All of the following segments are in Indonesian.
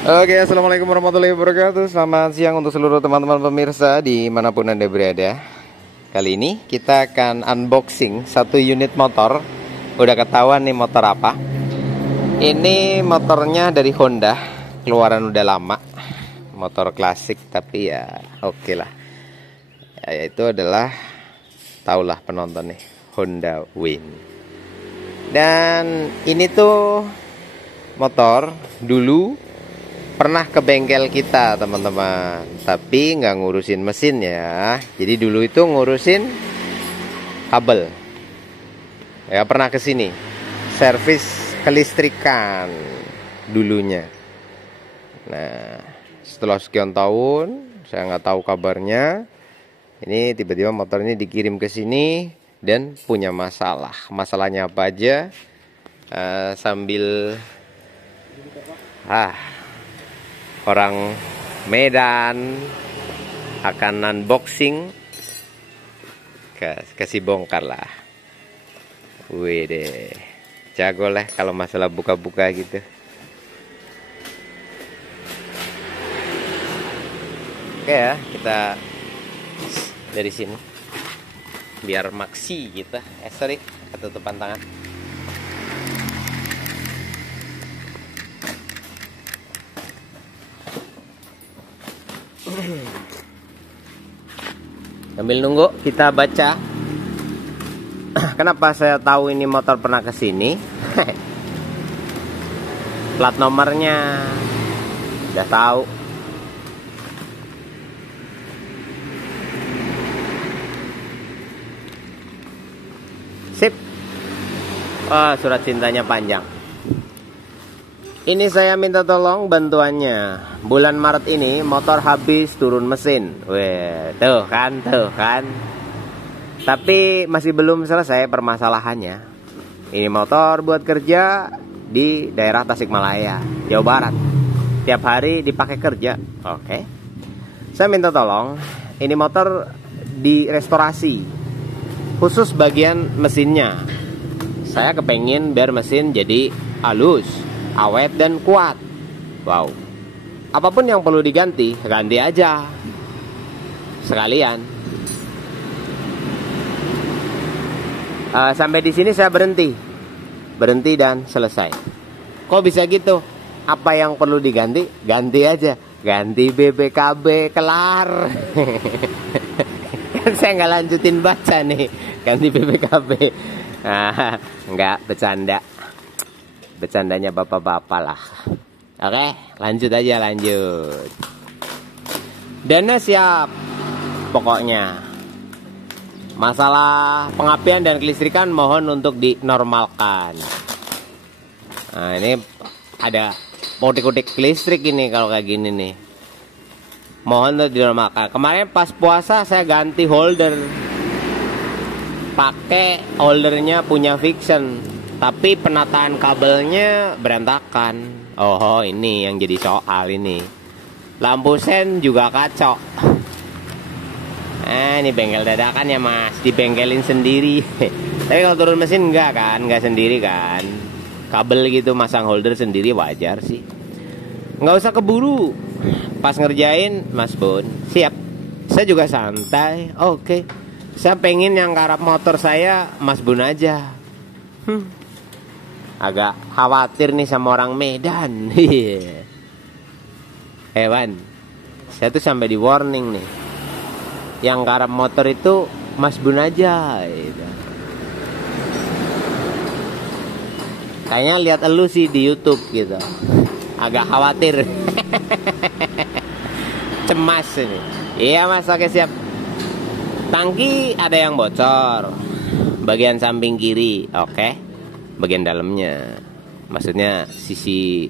Oke, assalamualaikum warahmatullahi wabarakatuh. Selamat siang untuk seluruh teman-teman pemirsa dimanapun Anda berada. Kali ini kita akan unboxing satu unit motor. Udah ketahuan nih motor apa. Ini motornya dari Honda, keluaran udah lama. Motor klasik tapi ya oke lah. Yaitu adalah, taulah penonton nih, Honda Wing. Dan ini tuh motor dulu pernah ke bengkel kita teman-teman, tapi nggak ngurusin mesin ya. Jadi dulu itu ngurusin kabel ya, pernah ke sini servis kelistrikan dulunya. Nah, setelah sekian tahun saya nggak tahu kabarnya, ini tiba-tiba motor ini dikirim ke sini dan punya masalah. Masalahnya apa aja? Sambil orang Medan akan unboxing, kasih bongkar lah. Wih deh, jago lah kalau masalah buka-buka gitu. Oke ya, kita dari sini biar maksi kita. Sorry, ketutupan tangan. Sambil nunggu kita baca. Kenapa saya tahu ini motor pernah kesini? Plat nomornya udah tahu. Sip. Surat cintanya panjang. Ini saya minta tolong bantuannya. Bulan Maret ini motor habis turun mesin. Weh, tuh kan. Tapi masih belum selesai permasalahannya. Ini motor buat kerja di daerah Tasikmalaya, Jawa Barat. Tiap hari dipakai kerja. Oke. Saya minta tolong, ini motor direstorasi, khusus bagian mesinnya. Saya kepengen biar mesin jadi halus, awet dan kuat. Wow. Apapun yang perlu diganti, ganti aja sekalian. Sampai di sini saya berhenti dan selesai. Kok bisa gitu? Apa yang perlu diganti, ganti aja. Ganti BBKB, kelar. Kan saya nggak lanjutin baca nih. Ganti BBKB. Nggak, bercanda. Bercandanya bapak-bapak lah. Oke, lanjut aja, lanjut. Dana siap. Pokoknya masalah pengapian dan kelistrikan mohon untuk dinormalkan. Nah, ini ada kodik-kodik listrik ini kalau kayak gini nih. Mohon untuk dinormalkan. Kemarin pas puasa saya ganti holder. Pakai holdernya punya Vixen, tapi penataan kabelnya berantakan. Oh, ini yang jadi soal ini. Lampu sen juga kacau. Ini bengkel dadakan ya mas, dibengkelin sendiri. Tapi kalau turun mesin enggak kan, enggak sendiri kan. Kabel gitu masang holder sendiri wajar sih. Nggak usah keburu. Pas ngerjain mas Bun, siap. Saya juga santai. Oke. Saya pengen yang garap motor saya mas Bun aja. Agak khawatir nih sama orang Medan. Hewan, saya tuh sampai di warning nih. Yang garap motor itu mas Bun aja gitu. Kayaknya lihat elu sih di YouTube gitu. Agak khawatir. Cemas ini. Iya mas, oke siap. Tangki ada yang bocor, bagian samping kiri. Oke. Bagian dalamnya, maksudnya sisi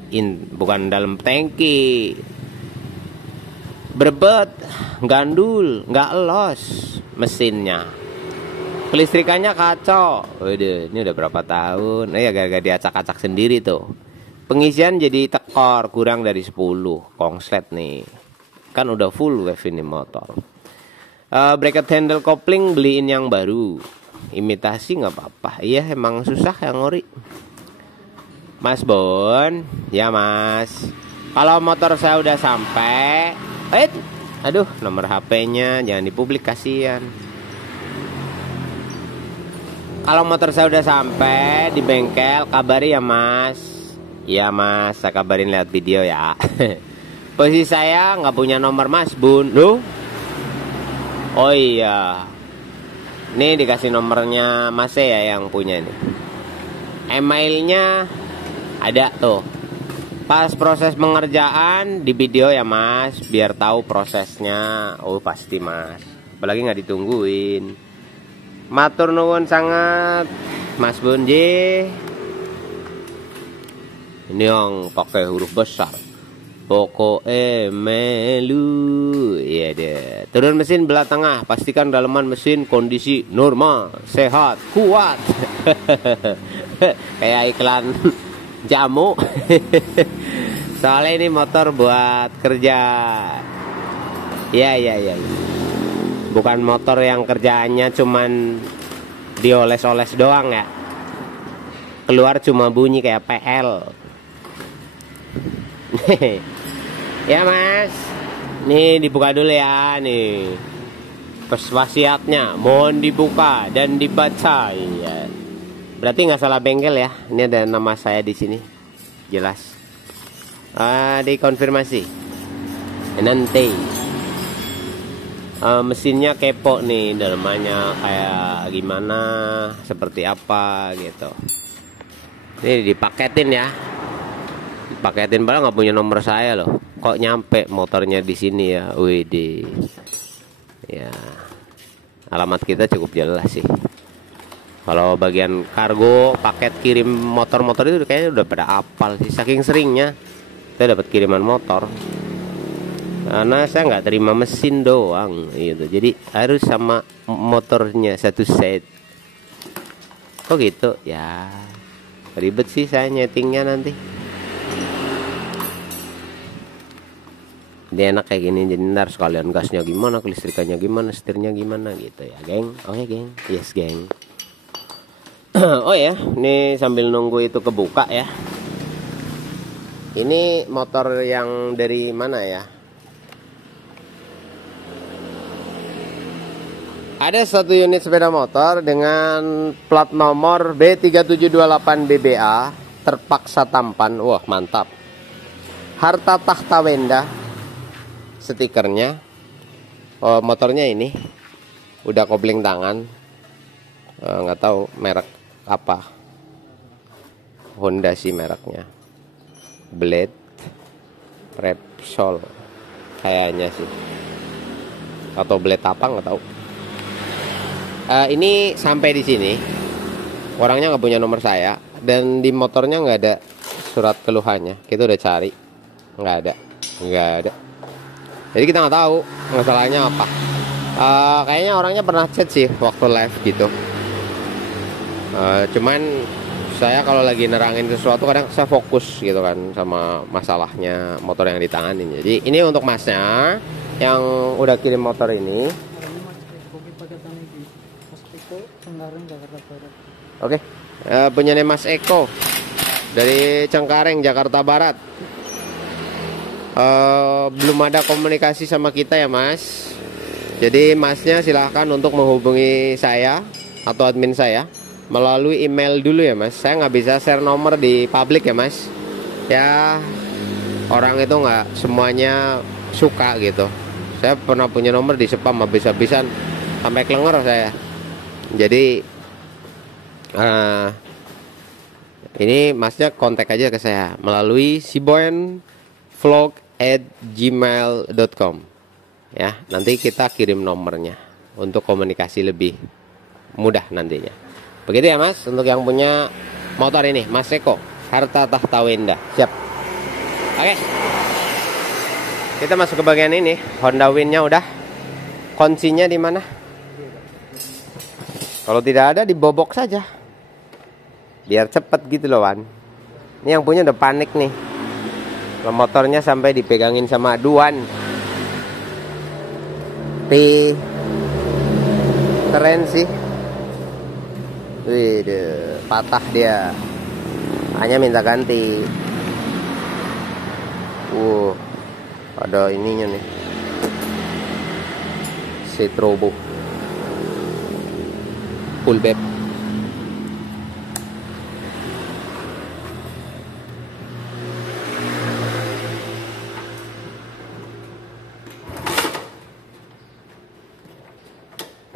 bukan dalam tangki. Berbet, gandul, nggak los mesinnya. Kelistrikannya kacau. Waduh, ini udah berapa tahun? Ya gara-gara diacak-acak sendiri tuh. Pengisian jadi tekor, kurang dari 10. Konslet nih. Kan udah full wave ini motor. Bracket handle kopling beliin yang baru. Imitasi nggak apa-apa. Iya emang susah yang ori. Mas Bon, ya mas. Kalau motor saya udah sampai, aduh, nomor HP-nya jangan dipublikasikan. Kalau motor saya udah sampai di bengkel, kabari ya Mas. Iya Mas, saya kabarin lewat video ya. Posisi saya nggak punya nomor Mas Bun. Loh? Oh iya. Nih dikasih nomornya Mas ya yang punya nih. Emailnya ada tuh. Pas proses pengerjaan di video ya Mas, biar tahu prosesnya. Oh pasti Mas, apalagi nggak ditungguin. Matur nuwun sangat Mas Bunji. Ini yang pakai huruf besar. Pokoknya melu. Iya deh. Turun mesin belah tengah, pastikan dalaman mesin kondisi normal, sehat, kuat. Kayak iklan jamu. Soalnya ini motor buat kerja. Ya. Bukan motor yang kerjaannya cuman dioles-oles doang ya. Keluar cuma bunyi kayak PL. Ya Mas. Nih dibuka dulu ya nih. Wasiatnya mohon dibuka dan dibaca ya. Berarti nggak salah bengkel ya. Ini ada nama saya di sini. Jelas. Dikonfirmasi. Nanti. Mesinnya kepo nih, dalamannya kayak gimana, seperti apa gitu. Ini dipaketin ya. Dipaketin padahal nggak punya nomor saya loh. Kok nyampe motornya di sini ya. Widih. Ya. Alamat kita cukup jelas sih. Kalau bagian kargo, paket kirim motor-motor itu kayaknya udah pada apal sih, saking seringnya saya dapat kiriman motor. Karena saya nggak terima mesin doang gitu, jadi harus sama motornya satu set. Kok gitu ya, ribet sih saya nyetingnya nanti. Dia enak kayak gini, jadi ntar sekalian gasnya gimana, kelistrikannya gimana, setirnya gimana gitu ya geng. Oke geng, yes geng. Oh ya, ini sambil nunggu itu kebuka ya. Ini motor yang dari mana ya? Ada satu unit sepeda motor dengan plat nomor B3728BBA, terpaksa tampan. Wah mantap. Harta Tahta Wenda stikernya. Oh, motornya ini udah kopling tangan. Nggak tahu merek apa. Honda sih mereknya. Blade Repsol kayaknya sih. Atau Blade apa nggak tahu. Ini sampai di sini. Orangnya nggak punya nomor saya dan di motornya nggak ada surat keluhannya. Kita udah cari, nggak ada. Jadi kita nggak tahu masalahnya apa. Kayaknya orangnya pernah chat sih waktu live gitu. Cuman saya kalau lagi nerangin sesuatu kadang saya fokus gitu kan sama masalahnya motor yang ditanganin. Jadi ini untuk masnya yang udah kirim motor ini. Oke, punya Mas Eko dari Cengkareng, Jakarta Barat. Belum ada komunikasi sama kita ya Mas. Jadi masnya silahkan untuk menghubungi saya atau admin saya melalui email dulu ya Mas. Saya nggak bisa share nomor di publik ya Mas. Ya orang itu nggak semuanya suka gitu. Saya pernah punya nomor di spam habis-habisan sampai kelenger saya. Jadi ini masnya kontak aja ke saya melalui siboenvlog@gmail.com ya. Nanti kita kirim nomornya untuk komunikasi lebih mudah nantinya. Begitu ya Mas, untuk yang punya motor ini, Mas Eko, Harta Tahta Wenda. Siap. Oke. Kita masuk ke bagian ini. Honda Win-nya udah. Kuncinya di mana? Kalau tidak ada dibobok saja. Biar cepet gitu loh Wan. Ini yang punya udah panik nih. Motornya sampai dipegangin sama aduan. Tapi keren sih. Wih, patah dia. Hanya minta ganti. Ada ininya nih, Setrobo full bed.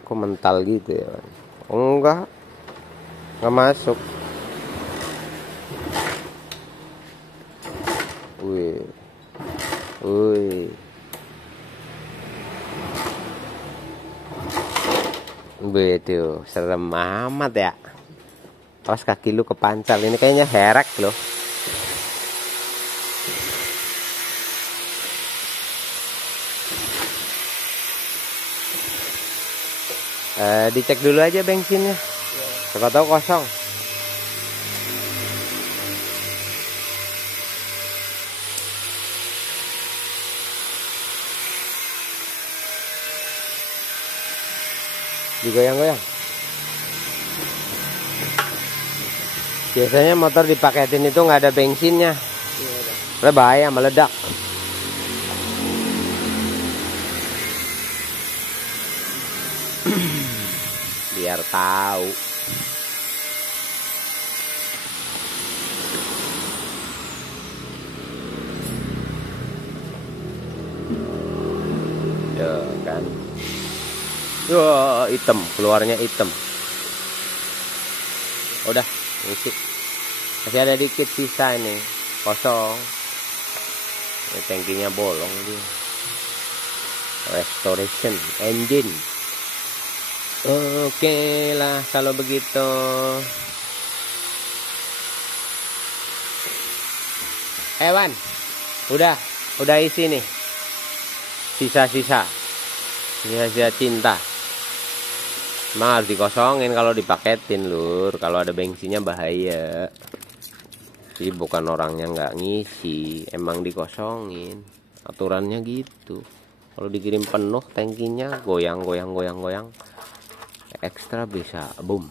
Kok mental gitu ya? Enggak masuk. Wih. Betul, serem amat ya. Awas kaki lu kepancal. Ini kayaknya herek loh. Dicek dulu aja bensinnya. Siapa tahu kosong. Digoyang-goyang. Biasanya motor dipaketin itu nggak ada bensinnya. Bahaya, meledak. Biar tahu. Ya kan. Hitam, keluarnya hitam. Udah, isi. Masih ada dikit sisa ini, kosong. Ini tangkinya bolong dia. Restoration engine. Oke lah kalau begitu. Ewan, udah isi nih. Sisa-sisa cinta. Emang harus dikosongin kalau dipaketin lur. Kalau ada bensinnya bahaya. Jadi bukan orangnya nggak ngisi, emang dikosongin. Aturannya gitu. Kalau dikirim penuh tangkinya goyang. Ekstra bisa boom.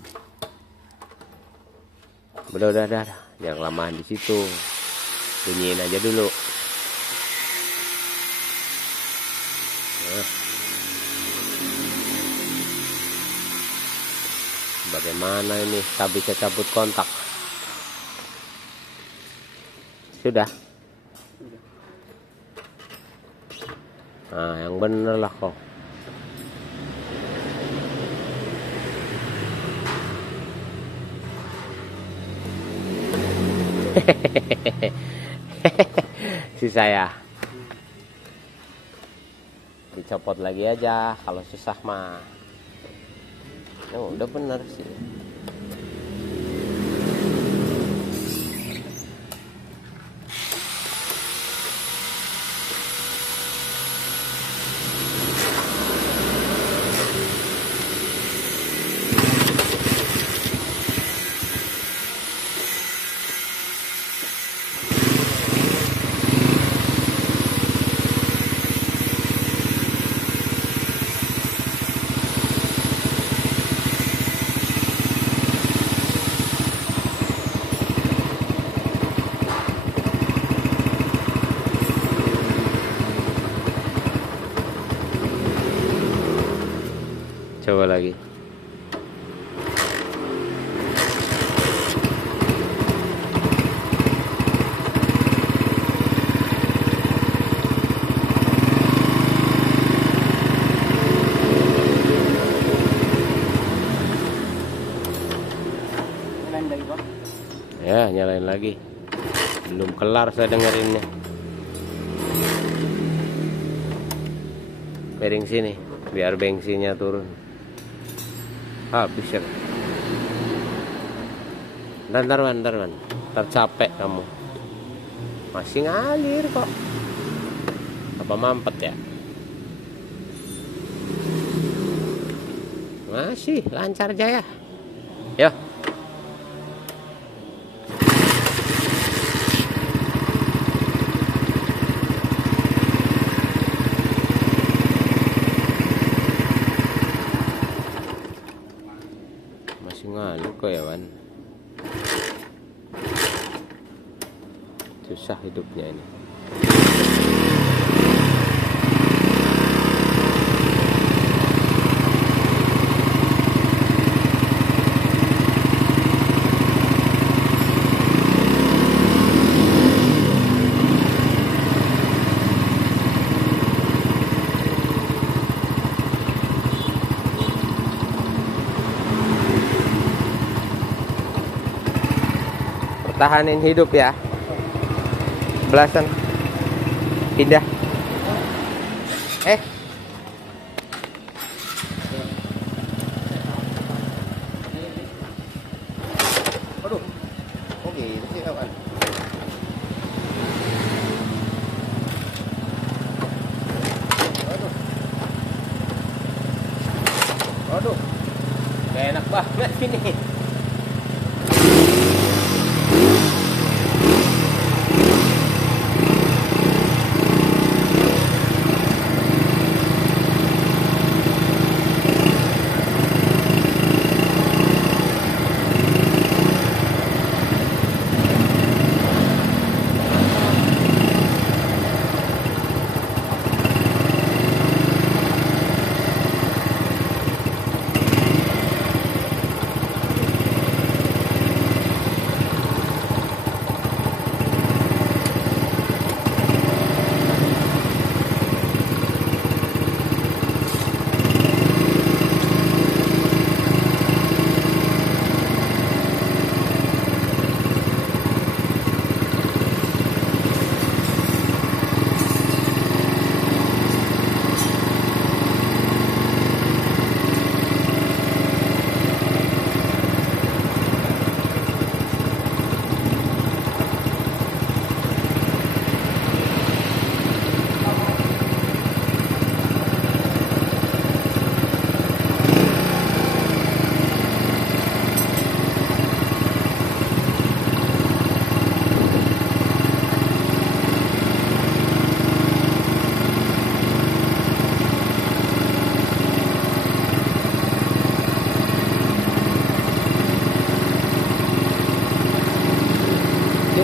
Udah. Jangan kelamaan di situ. Bunyiin aja dulu. Bagaimana ini? Tak bisa cabut kontak. Sudah. Nah, yang bener lah kok. Si saya dicopot lagi aja kalau susah mah. Udah bener sih. Coba lagi. Ya, nyalain lagi. Belum kelar saya dengerinnya. Piring sini biar bensinnya turun. Habis ya. Bentar Wan. Tercapek kamu. Masih ngalir kok. Apa mampet ya? Masih lancar jaya. Yo. Ngalir kok ya Wan. Susah hidupnya ini. Tahanin hidup ya. Belasan. Pindah. Aduh. Oke, ini kawan. Aduh. Gak enak banget ini.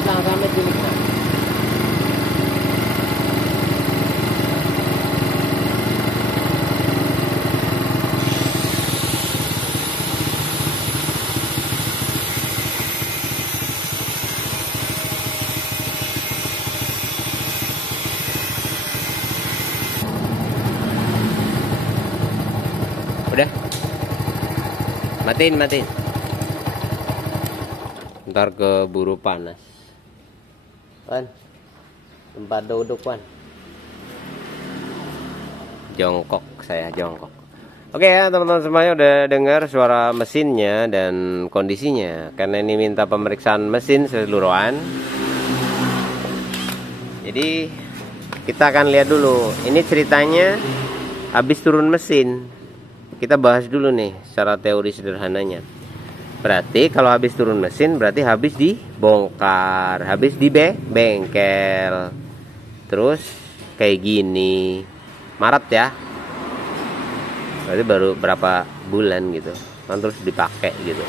Sampai sini nah. Udah. Matiin. Ntar keburu panas. Wan, tempat duduk Wan. Jongkok, saya jongkok. Oke ya teman-teman semuanya, udah dengar suara mesinnya dan kondisinya. Karena ini minta pemeriksaan mesin keseluruhan, jadi kita akan lihat dulu. Ini ceritanya habis turun mesin. Kita bahas dulu nih secara teori sederhananya. Berarti kalau habis turun mesin berarti habis dibongkar, habis di bengkel. Terus kayak gini, Maret ya. Berarti baru berapa bulan gitu, kan terus dipakai gitu.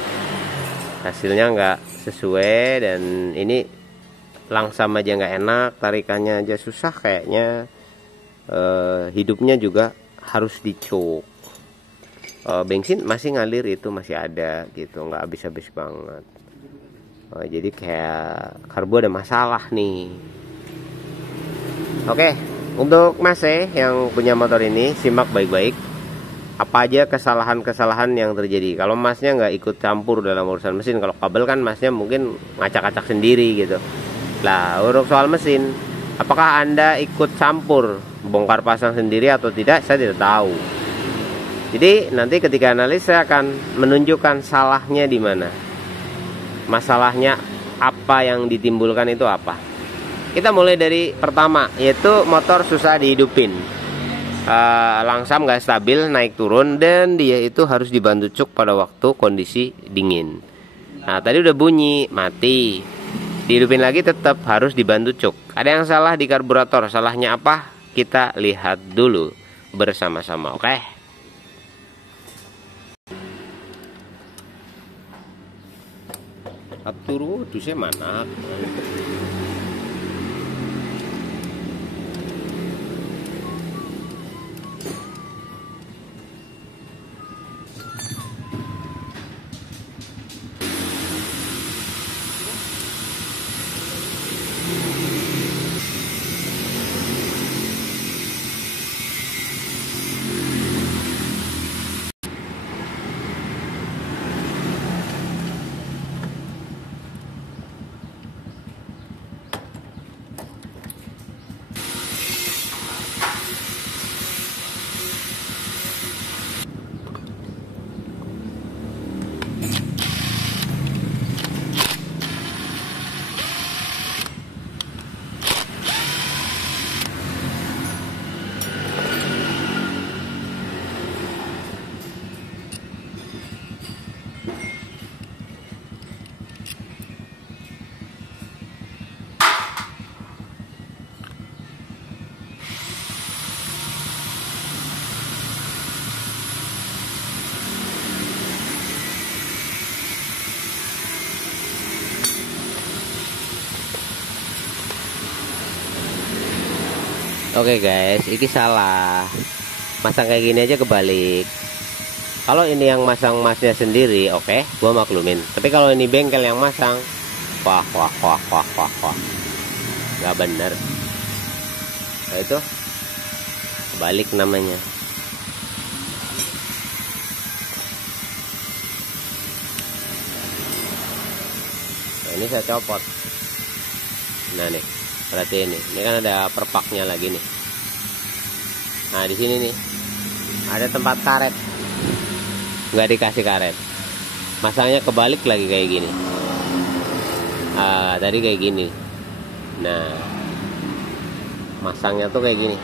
Hasilnya nggak sesuai dan ini langsam aja nggak enak, tarikannya aja susah kayaknya. Hidupnya juga harus dicuk. Bensin masih ngalir, itu masih ada gitu, nggak habis-habis banget. Jadi kayak karbo ada masalah nih. Oke, untuk Mas yang punya motor ini, simak baik-baik apa aja kesalahan-kesalahan yang terjadi. Kalau Masnya nggak ikut campur dalam urusan mesin, kalau kabel kan Masnya mungkin ngacak-ngacak sendiri gitu. Lah untuk soal mesin, apakah Anda ikut campur bongkar pasang sendiri atau tidak, saya tidak tahu. Jadi nanti ketika analis saya akan menunjukkan salahnya di mana. Masalahnya apa yang ditimbulkan itu apa. Kita mulai dari pertama, yaitu motor susah dihidupin. Langsam gak stabil, naik turun, dan dia itu harus dibantu cuk pada waktu kondisi dingin. Nah tadi udah bunyi, mati. Dihidupin lagi tetap harus dibantu cuk. Ada yang salah di karburator, salahnya apa? Kita lihat dulu bersama-sama, oke? Turu dusnya mana? Oke guys, ini salah. Masang kayak gini aja kebalik. Kalau ini yang masang masnya sendiri, oke, gua maklumin. Tapi kalau ini bengkel yang masang, wah, nggak bener. Nah, itu kebalik namanya. Nah, ini saya copot. Nah nih, berarti ini kan ada perpaknya lagi nih. Nah di sini nih ada tempat karet, nggak dikasih karet, masangnya kebalik lagi kayak gini. Tadi kayak gini. Nah masangnya tuh kayak gini.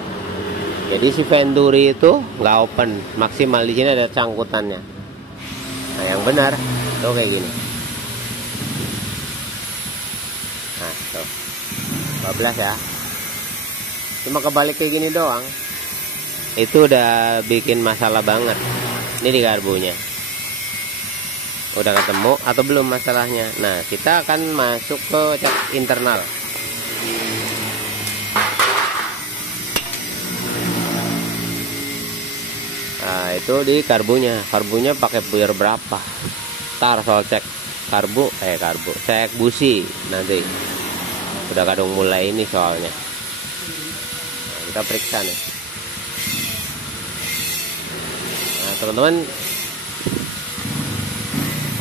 Jadi si Venturi itu nggak open maksimal. Di sini ada cangkutannya. Nah yang benar tuh kayak gini. Nah tuh 12 ya. Cuma kebalik kayak gini doang, itu udah bikin masalah banget. Ini di karbunya udah ketemu atau belum masalahnya. Nah kita akan masuk ke cek internal. Nah itu di karbunya pakai puyer berapa. Ntar soal cek karbu cek busi nanti udah kadung mulai ini soalnya. Nah, kita periksa nih. Nah teman-teman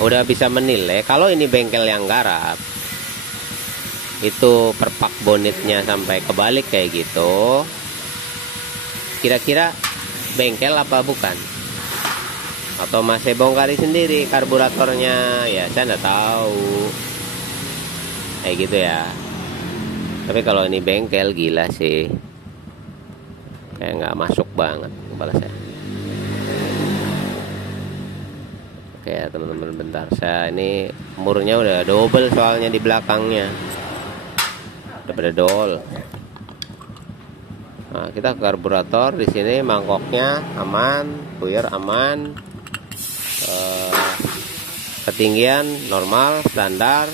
udah bisa menilai kalau ini bengkel yang garap itu perpak bonitnya sampai kebalik kayak gitu, kira-kira bengkel apa bukan, atau masih bongkari sendiri karburatornya, ya saya nggak tahu kayak gitu ya. Tapi kalau ini bengkel gila sih, kayak nggak masuk banget kepala saya. Oke ya teman-teman, bentar, saya ini murnya udah double soalnya di belakangnya udah pada dol. Nah kita ke karburator. Di sini mangkoknya aman, puyer aman, ketinggian normal standar,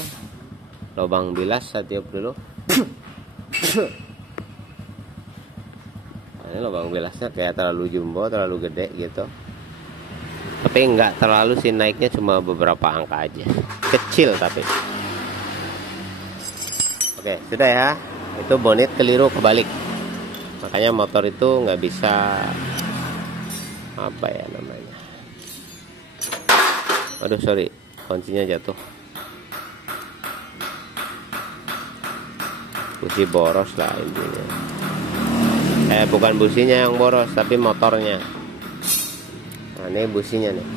lubang bilas saya tiup dulu. Nah, ini lubang bilasnya kayak terlalu jumbo, terlalu gede gitu. Tapi enggak terlalu sih, naiknya cuma beberapa angka aja, kecil tapi. Oke sudah ya, itu bonnet keliru kebalik, makanya motor itu nggak bisa apa ya namanya. Aduh sorry, kuncinya jatuh. Busi boros lah intinya. Bukan businya yang boros tapi motornya. Nah ini businya nih.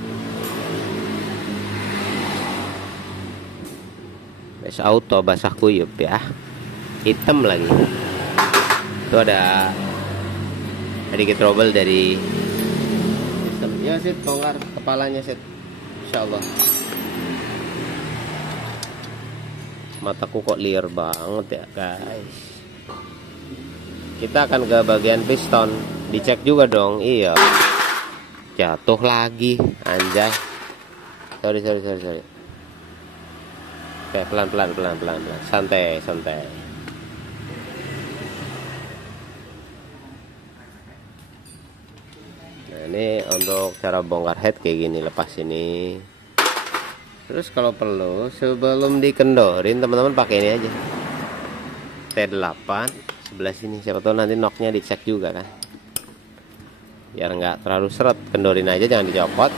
Bes auto basah kuyup ya, hitam lagi. Itu ada sedikit trouble dari sistem. Ya sit, bongkar kepalanya sit, insyaallah. Mataku kok liar banget ya guys. Kita akan ke bagian piston, dicek juga dong. Iya, jatuh lagi anjay. Sorry. Oke, pelan, santai. Nah ini untuk cara bongkar head kayak gini, lepas ini. Terus kalau perlu sebelum dikendorin teman-teman pakai ini aja, T8 sebelah sini, siapa tahu nanti knocknya dicek juga kan, biar nggak terlalu seret. Kendorin aja, jangan dicopot.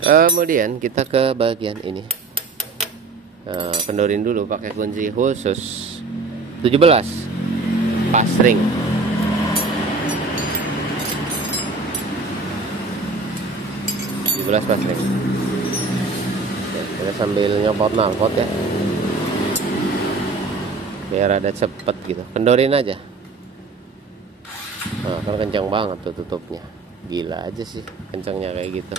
Kemudian kita ke bagian ini. Nah, kendorin dulu pakai kunci khusus 17 pas ring. Pas ring. Oke, kita sambil nyopot ya, biar ada cepet gitu. Kendorin aja. Nah, kan kencang banget tuh tutupnya, gila aja sih kencangnya kayak gitu.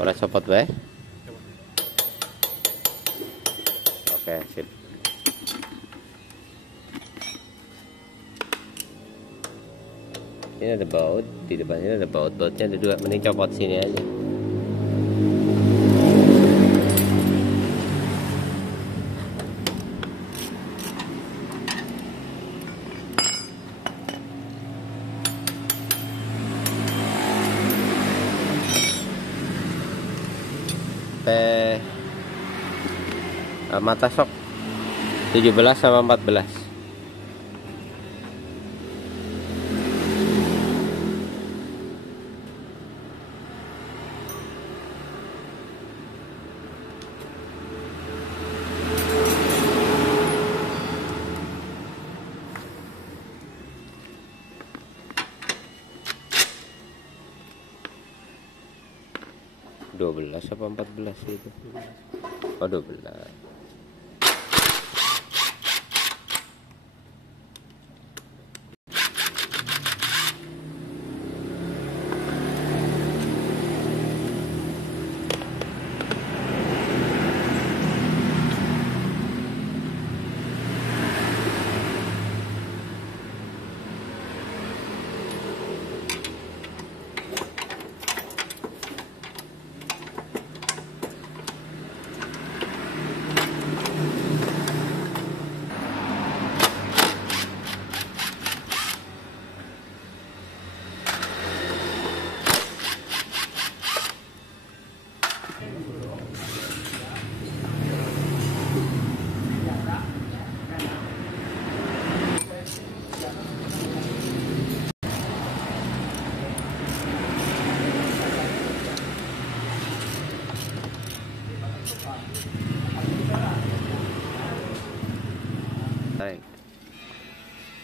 Udah copot be. Oke sip. Ini ada baut, di depan ini ada baut-bautnya ada 2. Mending copot sini aja. Mata sok 17 sama 14. Dua belas apa 14 itu? Oh 12. Baik.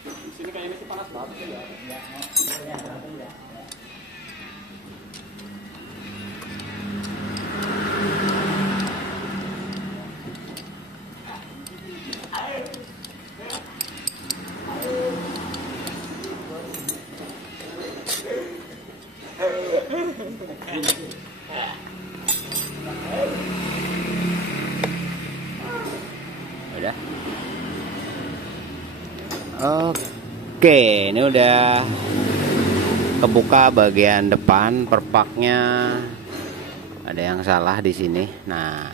Di sini kayaknya masih panas banget ya. Udah. Oke, ini udah kebuka bagian depan perpaknya. Ada yang salah di sini. Nah,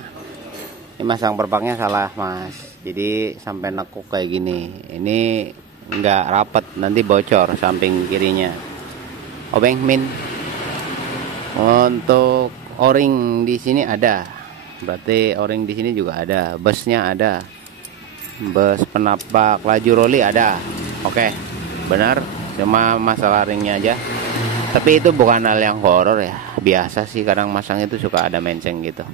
ini masang perpaknya salah, Mas. Jadi sampai nekuk kayak gini. Ini nggak rapet, nanti bocor samping kirinya. Obeng Min. Untuk o-ring di sini ada. Berarti o-ring di sini juga ada. Busnya ada. Bus penapak laju roli ada. Oke, benar. Cuma masalah ringnya aja. Tapi itu bukan hal yang horor ya. Biasa sih kadang masang itu suka ada menceng gitu.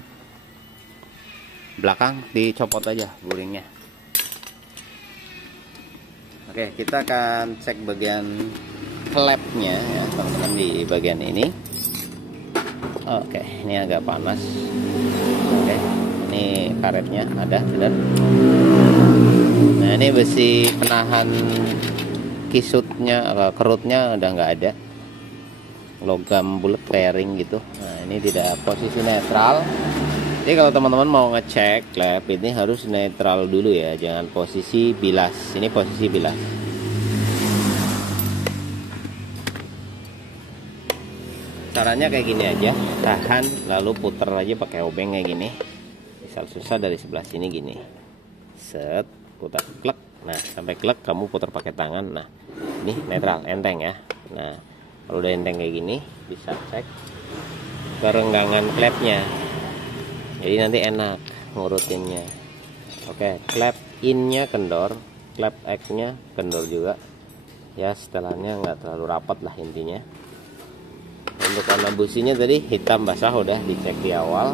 Belakang dicopot aja buringnya. Oke, kita akan cek bagian klepnya ya teman-teman, di bagian ini. Oke, ini agak panas. Oke, ini karetnya ada, benar. Nah, ini besi penahan kisutnya, kerutnya udah nggak ada. Logam bulat fairing gitu. Nah, ini tidak posisi netral. Jadi kalau teman-teman mau ngecek klep ini harus netral dulu ya, jangan posisi bilas. Ini posisi bilas. Caranya kayak gini aja, tahan lalu puter aja pakai obeng kayak gini. Misal susah dari sebelah sini gini. Set, putar klek. Nah, sampai klek kamu putar pakai tangan. Nah, ini netral, enteng ya. Nah, kalau udah enteng kayak gini, bisa cek kerenggangan klepnya. Jadi nanti enak ngurutinnya. Oke, klep innya kendor, klep X-nya kendor juga. Ya, setelannya nggak terlalu rapat lah intinya. Untuk warna businya tadi hitam basah udah dicek di awal.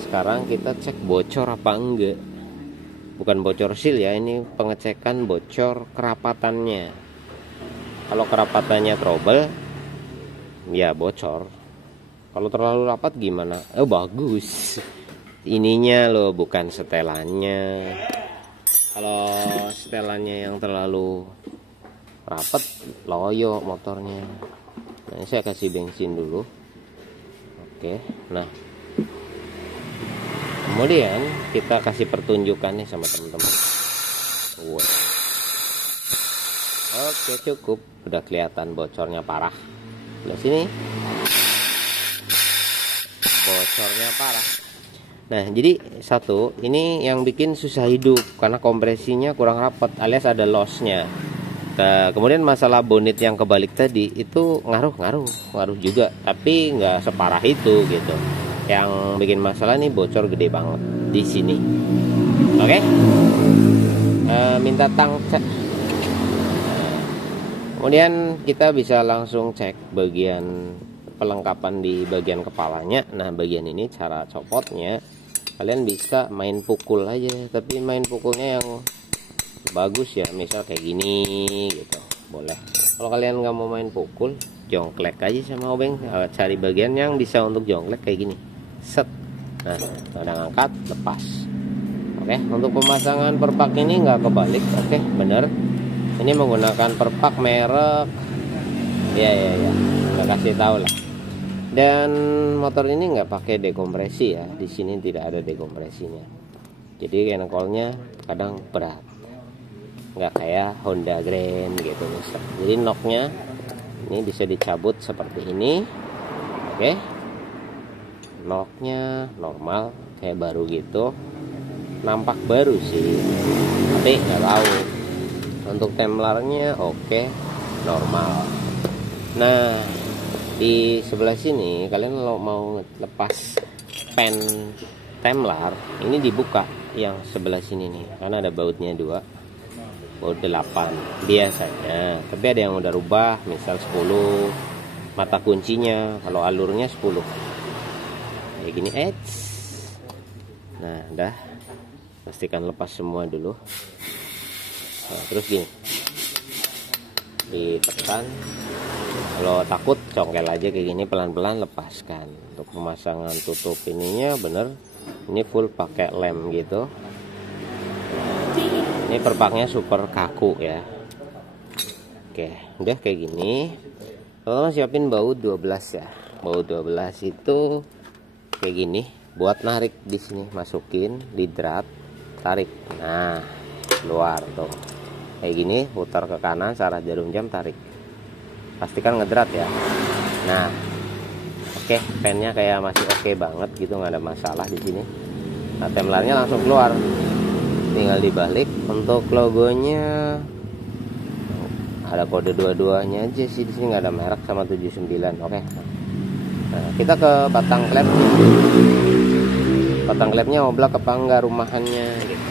Sekarang kita cek bocor apa enggak. Bukan bocor seal ya, ini pengecekan bocor kerapatannya. Kalau kerapatannya trouble, ya bocor. Kalau terlalu rapat gimana? Oh bagus. Ininya loh, bukan setelannya. Kalau setelannya yang terlalu rapat, loyo motornya. Nah, ini saya kasih bensin dulu. Oke, nah. Kemudian kita kasih pertunjukan nih sama teman-teman. Wow. Oke, cukup. Udah kelihatan bocornya parah. Di sini bocornya parah. Nah, jadi satu ini yang bikin susah hidup karena kompresinya kurang rapat alias ada lossnya. Nah, kemudian masalah bonnet yang kebalik tadi itu ngaruh juga, tapi nggak separah itu gitu. Yang bikin masalah nih bocor gede banget di sini. Oke, minta tang cek. Kemudian kita bisa langsung cek bagian pelengkapan di bagian kepalanya. Nah, bagian ini cara copotnya kalian bisa main pukul aja, tapi main pukulnya yang bagus ya, misal kayak gini gitu boleh. Kalau kalian nggak mau main pukul, jongklek aja sama obeng, cari bagian yang bisa untuk jongklek kayak gini, set. Nah, udah ngangkat, lepas. Oke, untuk pemasangan perpak ini nggak kebalik. Oke, bener. Ini menggunakan perpak merek ya kita kasih tahu lah. Dan motor ini nggak pakai dekompresi ya, di sini tidak ada dekompresinya, jadi kenkolnya kadang berat, nggak kayak Honda Grand gitu misal. Jadi knocknya ini bisa dicabut seperti ini. Oke, knocknya normal kayak baru gitu, nampak baru sih, tapi nggak tahu. Untuk templarnya oke, normal. Nah, di sebelah sini kalian kalau mau lepas pen templar ini dibuka yang sebelah sini nih, karena ada bautnya 2, baut 8 biasanya, tapi ada yang udah rubah misal 10 mata kuncinya, kalau alurnya 10 kayak gini. Nah, udah pastikan lepas semua dulu. Nah, terus gini ditekan. Kalau takut congkel aja kayak gini, pelan-pelan lepaskan. Untuk pemasangan tutup ininya bener, ini full pakai lem gitu. Ini perpaknya super kaku ya. Oke, udah kayak gini. Teman-teman siapin baut 12 ya. Baut 12 itu kayak gini, buat narik di sini, masukin di drat, tarik. Nah, keluar tuh. Kayak gini, putar ke kanan searah jarum jam, tarik. Pastikan ngedrat ya. Nah, oke, pennya kayak masih oke banget gitu, nggak ada masalah di sini. Nah, templarnya langsung keluar, tinggal dibalik. Untuk logonya ada kode 22-nya aja sih, di sini nggak ada merek sama 79. Oke. Nah, kita ke batang klep. Batang klepnya oblak apa enggak rumahannya gitu.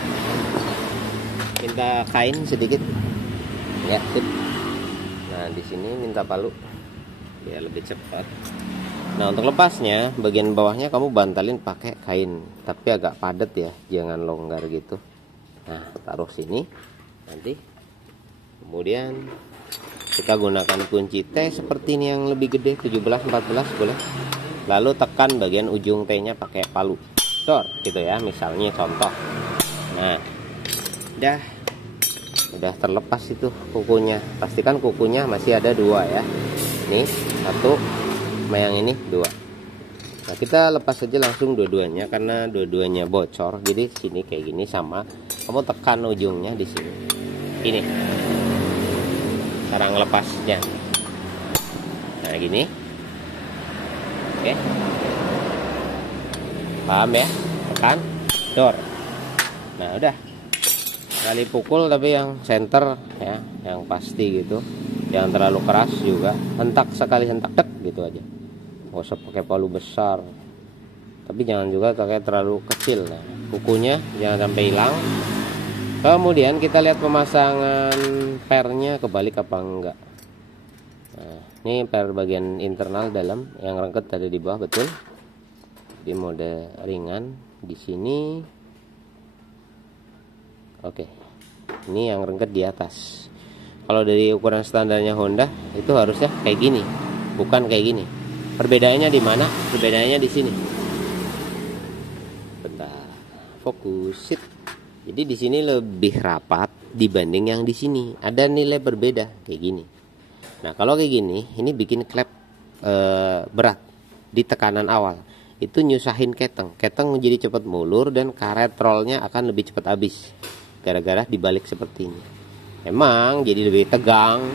Minta kain sedikit ya, tip. Nah, di sini minta palu biar lebih cepat. Nah, untuk lepasnya bagian bawahnya kamu bantalin pakai kain, tapi agak padat ya, jangan longgar gitu. Nah, taruh sini nanti. Kemudian kita gunakan kunci T seperti ini yang lebih gede, 17 14 boleh. Lalu tekan bagian ujung T-nya pakai palu. Dor gitu ya, misalnya contoh. Nah, udah terlepas itu kukunya. Pastikan kukunya masih ada 2 ya. Ini 1, sama yang ini 2. Nah, kita lepas aja langsung dua-duanya karena dua-duanya bocor. Jadi sini kayak gini, sama kamu tekan ujungnya di sini. Ini cara ngelepasnya. Nah, gini. Oke. Paham ya? Tekan, dor. Nah, udah. Kali pukul tapi yang center ya, yang pasti gitu. Jangan terlalu keras juga. Hentak sekali, hentak tek gitu aja. Nggak usah pakai palu besar. Tapi jangan juga pakai terlalu kecil. Nah, kukunya jangan sampai hilang. Kemudian kita lihat pemasangan pernya kebalik apa enggak. Nah, ini per bagian internal dalam, yang rengket ada di bawah, betul. Di mode ringan di sini. Oke. Ini yang rengket di atas. Kalau dari ukuran standarnya Honda itu harusnya kayak gini, bukan kayak gini. Perbedaannya di mana? Perbedaannya di sini. Bentar. Fokus. Sit. Jadi di sini lebih rapat dibanding yang di sini. Ada nilai berbeda kayak gini. Nah, kalau kayak gini, ini bikin klep berat di tekanan awal. Itu nyusahin keteng. Keteng menjadi cepat mulur dan karet rollnya akan lebih cepat habis. Gara-gara dibalik seperti ini. emang jadi lebih tegang.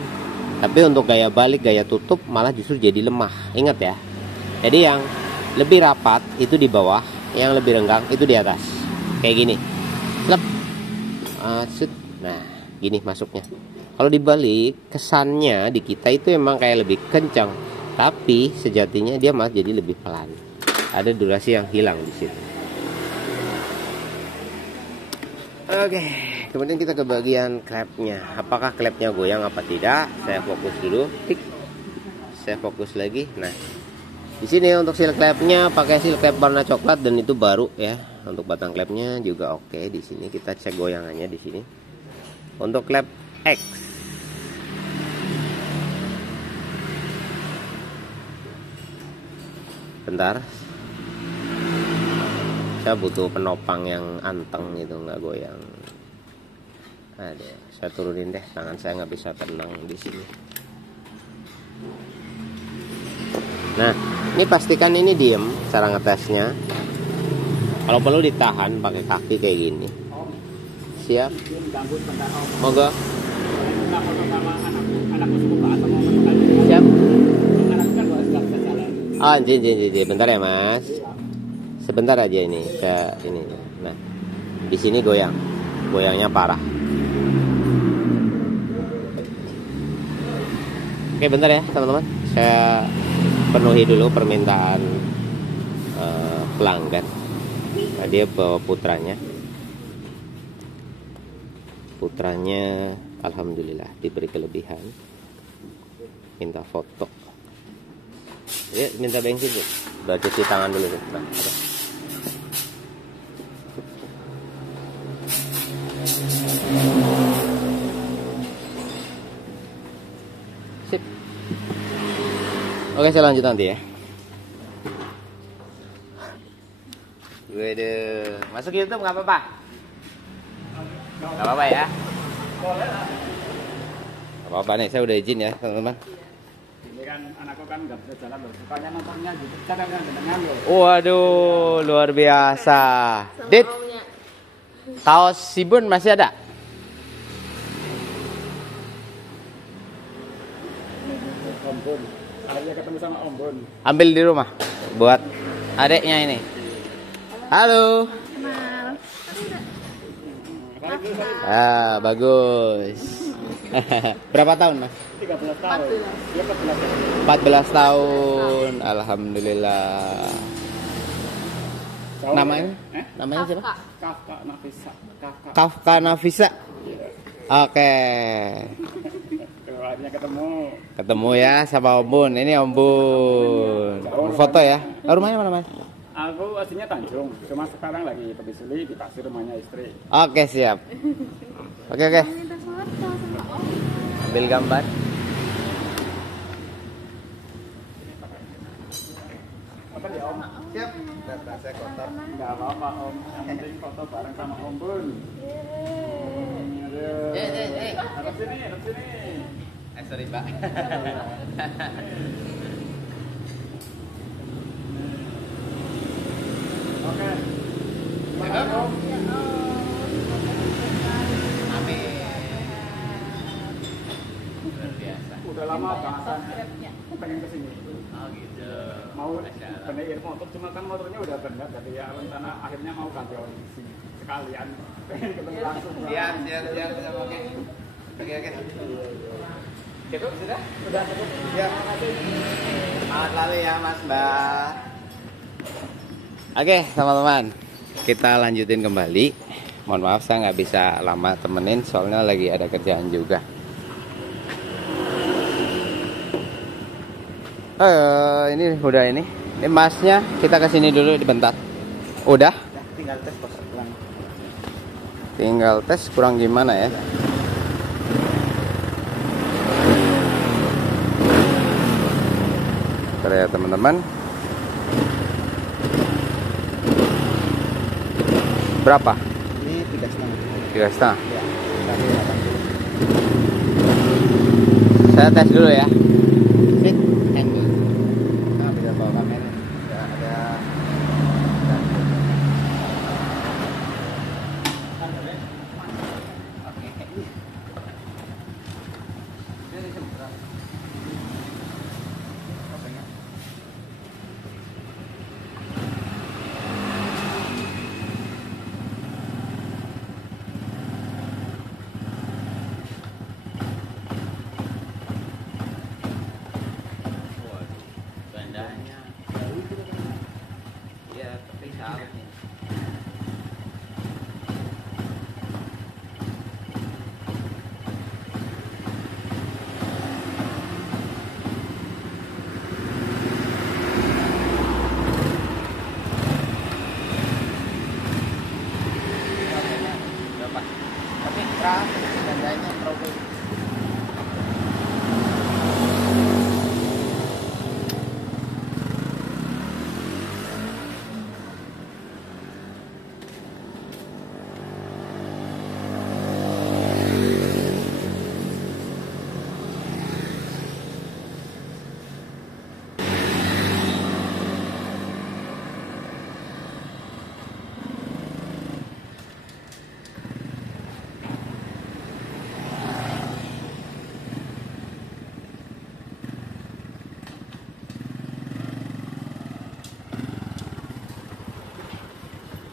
Tapi untuk gaya balik, gaya tutup malah justru jadi lemah. Ingat ya. Jadi yang lebih rapat itu di bawah, yang lebih renggang itu di atas. Kayak gini. Lep. Nah, gini masuknya. Kalau dibalik, kesannya di kita itu emang kayak lebih kencang, tapi sejatinya dia malah jadi lebih pelan. Ada durasi yang hilang di situ. Oke, kemudian kita ke bagian klepnya. Apakah klepnya goyang apa tidak? Saya fokus dulu. Tik. Saya fokus lagi. Nah, di sini untuk seal klepnya pakai seal klep warna coklat dan itu baru ya. Untuk batang klepnya juga oke. Di sini kita cek goyangannya di sini. Untuk klep X. Bentar. Saya butuh penopang yang anteng gitu, nggak goyang. Ada, saya turunin deh, tangan saya nggak bisa tenang di sini. Nah, ini pastikan ini diem cara ngetesnya. Kalau perlu ditahan pakai kaki kayak gini. Siap? Moga. Siap? Oh, bentar ya Mas. Sebentar aja ini, saya ini. Nah, di sini goyangnya parah. Oke, bentar ya teman-teman. Saya penuhi dulu permintaan pelanggan. Nah, dia bawa putranya. Putranya, alhamdulillah diberi kelebihan. Minta foto. Ya, minta bensin tuh. Udah cuci tangan dulu. Nah, ada. Sip. Oke, saya lanjut nanti ya. Waduh, masuk YouTube nggak apa-apa? Nggak apa-apa ya? Nggak apa-apa nih, saya udah izin ya teman-teman. Ini kan anakku kan nggak bisa jalan loh. Sukanya nontonnya gitu. Kadang-kadang dengan loh. Waduh, luar biasa. Dit, kaos Sibun masih ada? Om Bun. Akhirnya ketemu sama Om Bun. Ambil di rumah buat adeknya ini. Halo. Ah, bagus. Berapa tahun, Mas? 13 tahun. Dia 14 tahun. 14 tahun. Alhamdulillah. Namanya? Namanya siapa? Kafka Nafisa. Kafka Nafisa. Oke. Akhirnya ketemu Ya sama Om Bun. Ini Om Bun. Foto ya. Rumahnya mana, Mas? aku aslinya Tanjung, cuma sekarang lagi domisili di Pasir, rumahnya istri. Oke, siap. Oke. Ambil gambar. Apa ya Om? Siap. Data saya kotor. Enggak apa-apa Om, yang penting foto bareng sama Om Bun. Harap sini. Sorry, Pak. Oke. Cakep. Amin. Luar biasa. Udah lama banget pengen kesini. Oh gitu. Mau benerin motor, cuma kan motornya udah bener, jadi ya rencana akhirnya mau ganti oli sekalian. Pengen ketemu langsung. Siap. Oke. Cukup sudah? Udah cukup. Ya. Selamat lalu ya Mas Mbak. Oke teman-teman, kita lanjutin kembali. Mohon maaf saya nggak bisa lama temenin, soalnya lagi ada kerjaan juga. Ini udah ini masnya kita kesini dulu bentar. Udah? Tinggal tes pas pulang. Tinggal tes kurang gimana ya? Ya teman-teman, berapa? Ini 3,5. 3,5. Ya, Saya tes dulu ya. Fit angle. Nah, bisa bawa kamera. Ya, ada. Tapi keras, gandanya trouble.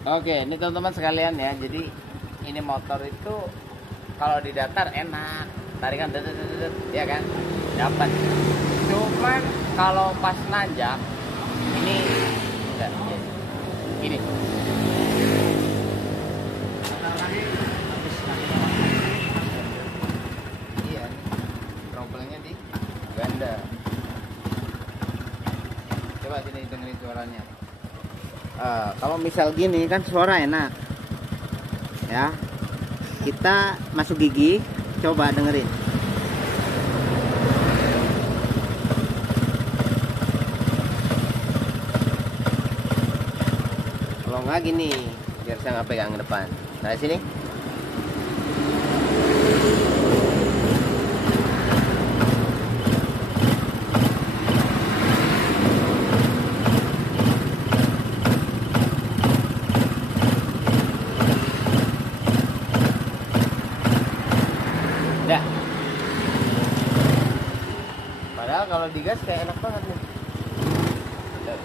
Oke, ini teman-teman sekalian ya. Jadi ini motor itu kalau di datar enak, tarikan ya kan, dapat. Cuman kalau pas nanjak ini enggak, ini. Iya, trouble-nya di ganda. Coba sini dengerin suaranya. Kalau misal gini kan suara enak ya, kita masuk gigi, coba dengerin. Kalau nggak gini, biar saya nggak pegang ke depan. Nah sini. Dah. Padahal kalau digas kayak enak banget nih. Dah.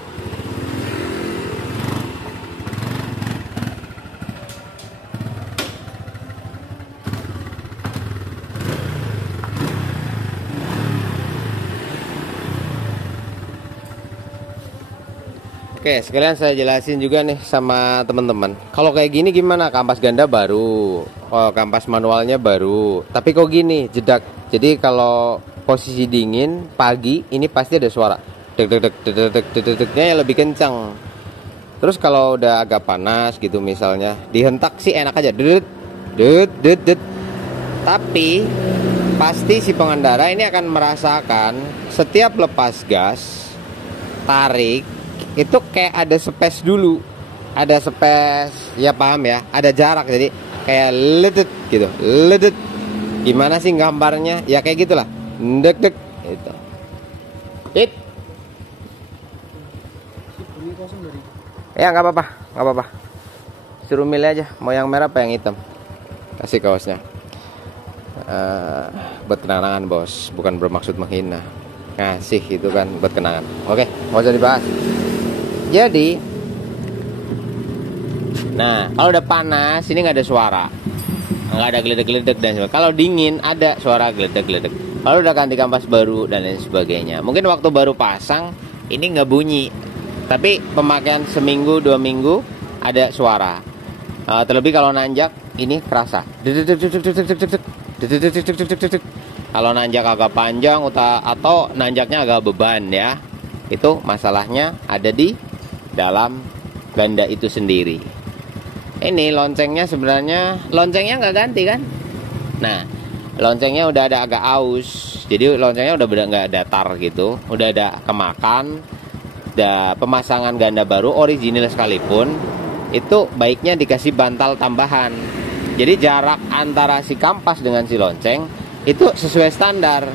Oke, sekalian saya jelasin juga nih sama teman-teman. Kalau kayak gini gimana? Kampas ganda baru, kampas manualnya baru. Tapi kok gini, jedak. Jadi kalau posisi dingin pagi ini pasti ada suara. Dek dek dek dek dek dek dek deknya yang lebih kencang. Terus kalau udah agak panas gitu misalnya, dihentak sih enak aja. Dut dut dut dut. Tapi pasti si pengendara ini akan merasakan setiap lepas gas, tarik itu kayak ada space dulu, ada space, ya paham ya, ada jarak, jadi kayak ledet gitu, ledet. Gimana sih gambarnya? Ya kayak gitulah, dek dek itu. It. Ya nggak apa-apa, nggak apa-apa. Suruh milih aja, mau yang merah apa yang hitam. Kasih kaosnya. Buat kenangan bos, bukan bermaksud menghina. Ngasih itu kan buat kenangan. Oke, nggak usah dibahas. Jadi, nah kalau udah panas ini nggak ada suara, nggak ada geledek-geledek dan sebagainya. Kalau dingin ada suara geledek-geledek. Kalau udah ganti kampas baru dan lain sebagainya. Mungkin waktu baru pasang ini nggak bunyi, tapi pemakaian seminggu 2 minggu ada suara. Terlebih kalau nanjak ini kerasa. Kalau nanjak agak panjang atau nanjaknya agak beban ya, itu masalahnya ada di dalam ganda itu sendiri. Ini loncengnya sebenarnya loncengnya nggak ganti kan? Nah, loncengnya udah ada agak aus, jadi loncengnya udah nggak datar gitu, udah ada kemakan. Pemasangan ganda baru original sekalipun itu baiknya dikasih bantal tambahan. Jadi jarak antara si kampas dengan si lonceng itu sesuai standar.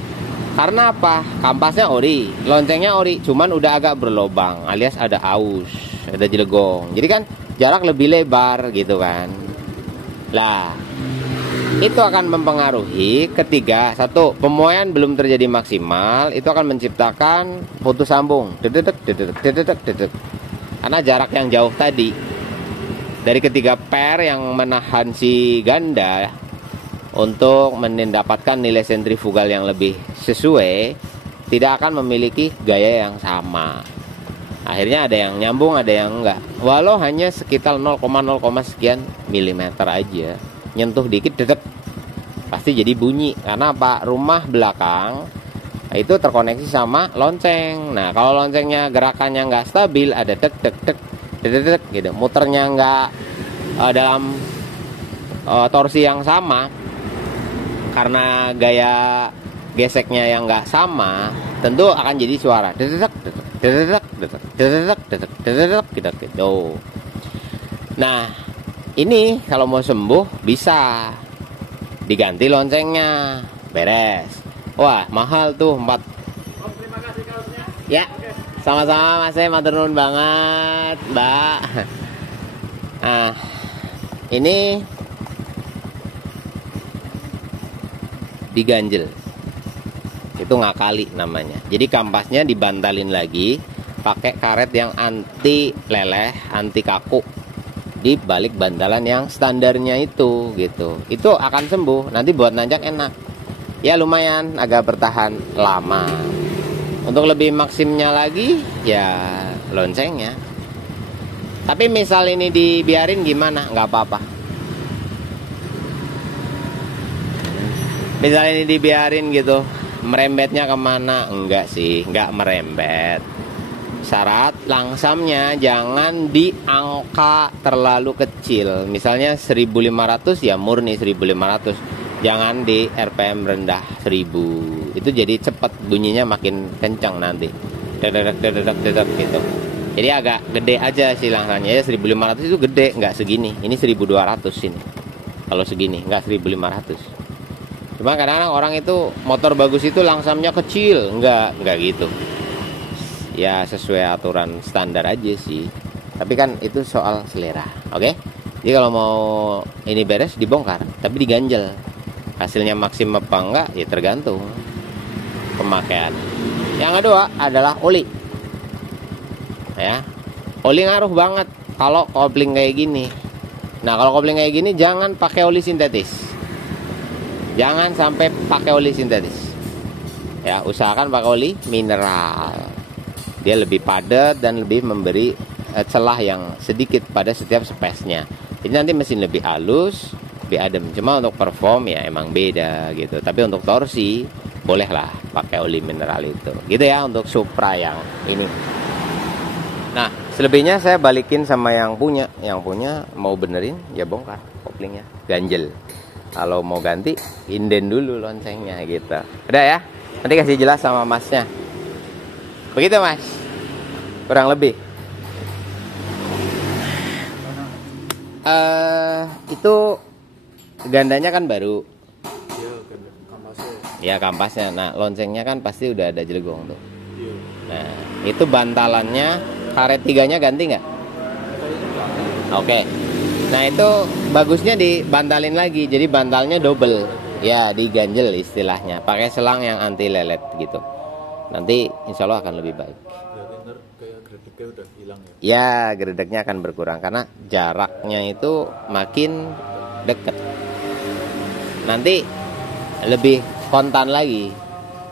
Karena apa? Kampasnya ori, loncengnya ori, cuman udah agak berlobang, alias ada aus, ada jelegong. Jadi kan jarak lebih lebar gitu kan. Lah, itu akan mempengaruhi ketiga. Satu, pemuaian belum terjadi maksimal, itu akan menciptakan putus sambung. Dededek, dededek, dededek, dededek. Karena jarak yang jauh tadi dari ketiga per yang menahan si ganda untuk mendapatkan nilai sentrifugal yang lebih sesuai, tidak akan memiliki gaya yang sama. Akhirnya ada yang nyambung, ada yang enggak. Walau hanya sekitar 0,0 sekian milimeter aja, nyentuh dikit dedek, pasti jadi bunyi. Karena apa? Rumah belakang itu terkoneksi sama lonceng. Nah, kalau loncengnya gerakannya nggak stabil, ada dek dek dek dek dek gitu, muternya nggak dalam torsi yang sama, karena gaya geseknya yang nggak sama, tentu akan jadi suara dedek dedek dedek dedek dedek dedek dedek gitu. Nah, ini kalau mau sembuh bisa diganti loncengnya, beres. Wah, mahal tuh 4. Terima kasih kaosnya. Ya, sama-sama Mas, matur nuwun banget, Mbak. Nah, ini diganjel. Itu ngakali namanya. Jadi kampasnya dibantalin lagi pakai karet yang anti leleh, anti kaku di balik bantalan yang standarnya itu gitu. Itu akan sembuh. Nanti buat nanjak enak. Ya lumayan agak bertahan lama. Untuk lebih maksimnya lagi ya loncengnya. Tapi misal ini dibiarin gimana? Nggak apa-apa. Misal ini dibiarin gitu, merembetnya kemana? Enggak sih, nggak merembet. Syarat langsamnya jangan di angka terlalu kecil. Misalnya 1500 ya murni 1500. Jangan di RPM rendah 1000. Itu jadi cepat bunyinya, makin kencang nanti. Dedek dedek dedek gitu. Jadi agak gede aja sih langsangnya. Ya 1500 itu gede, nggak segini. Ini 1200 ini. Kalau segini, nggak 1500. Cuma kadang-kadang orang itu motor bagus itu langsamnya kecil, nggak gitu. Ya sesuai aturan standar aja sih. Tapi kan itu soal selera, oke? Jadi kalau mau ini beres dibongkar, tapi diganjel. Hasilnya maksimum apa enggak ya tergantung pemakaian. Yang kedua adalah oli. Ya, oli ngaruh banget kalau kopling kayak gini. Nah, kalau kopling kayak gini jangan pakai oli sintetis. Jangan sampai pakai oli sintetis. Ya, usahakan pakai oli mineral. Dia lebih padat dan lebih memberi celah yang sedikit pada setiap space-nya. Jadi nanti mesin lebih halus, lebih adem. Cuma untuk perform ya emang beda gitu. Tapi untuk torsi bolehlah pakai oli mineral itu. Gitu ya untuk Supra yang ini. Nah, selebihnya saya balikin sama yang punya. Yang punya mau benerin ya bongkar koplingnya, ganjel. Kalau mau ganti, inden dulu loncengnya gitu. Udah ya? Nanti kasih jelas sama masnya. Begitu mas? Kurang lebih. Itu gandanya kan baru. Ya kampasnya. Nah loncengnya kan pasti udah ada jelegong tuh. Nah itu bantalannya karet 3-nya ganti nggak? Oke. Nah itu bagusnya dibantalin lagi. Jadi bantalnya double. Ya diganjel istilahnya. Pakai selang yang anti lelet gitu. Nanti insya Allah akan lebih baik. Udah hilang ya? Ya geredeknya akan berkurang karena jaraknya itu makin deket. Nanti lebih kontan lagi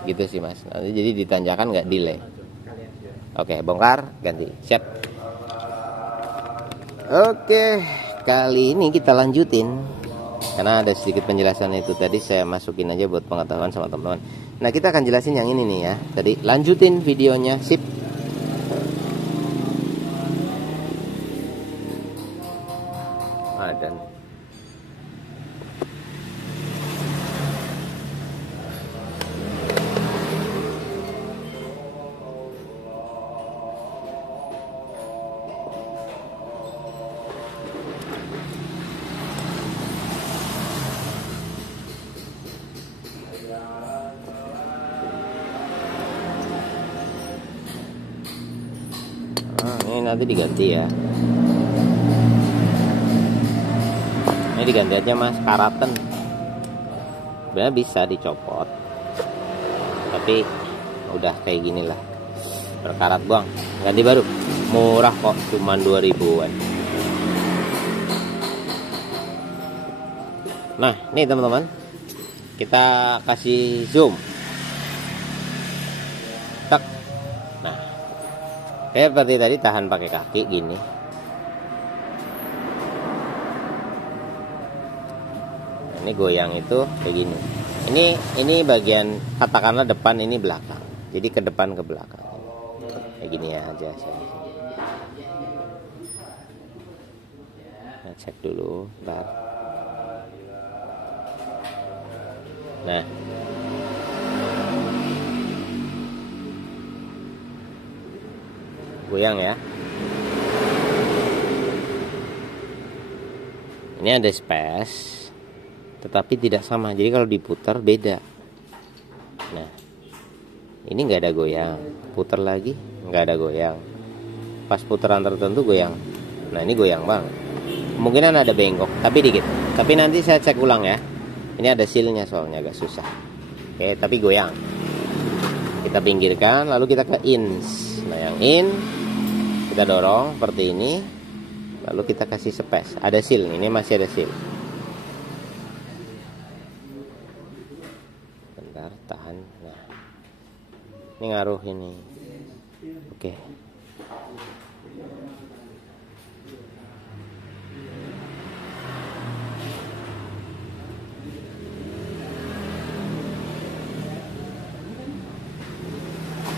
gitu sih mas. Nanti jadi ditanjakan nggak delay. Oke bongkar ganti siap. Oke kali ini kita lanjutin karena ada sedikit penjelasan itu tadi saya masukin aja buat pengetahuan sama teman-teman. Nah kita akan jelasin yang ini nih ya. Tadi lanjutin videonya sip. Dan ini nanti diganti ya. Ini diganti aja mas, karaten. Sebenarnya bisa dicopot, tapi udah kayak gini lah, berkarat buang, ganti baru, murah kok, cuman 2000-an. Nah nih teman-teman, kita kasih zoom. Tak. Nah Seperti tadi tahan pakai kaki gini. Nah, ini goyang itu kayak gini. Ini bagian katakanlah depan, ini belakang. Jadi ke depan ke belakang. Kayak gini aja saya. Nah, cek dulu, bentar. Nah. Goyang ya. Ini ada space, tetapi tidak sama. Jadi kalau diputar beda. Nah, ini nggak ada goyang. Putar lagi nggak ada goyang. Pas putaran tertentu goyang. Nah, ini goyang banget. Kemungkinan ada bengkok, tapi dikit. Tapi nanti saya cek ulang ya. Ini ada sealnya soalnya agak susah. Oke, tapi goyang. Kita pinggirkan, lalu kita ke ins. Nah, yang in kita dorong seperti ini, lalu kita kasih space. Ada seal, ini masih ada seal. Bentar, tahan. Nah, ini ngaruh ini. Oke.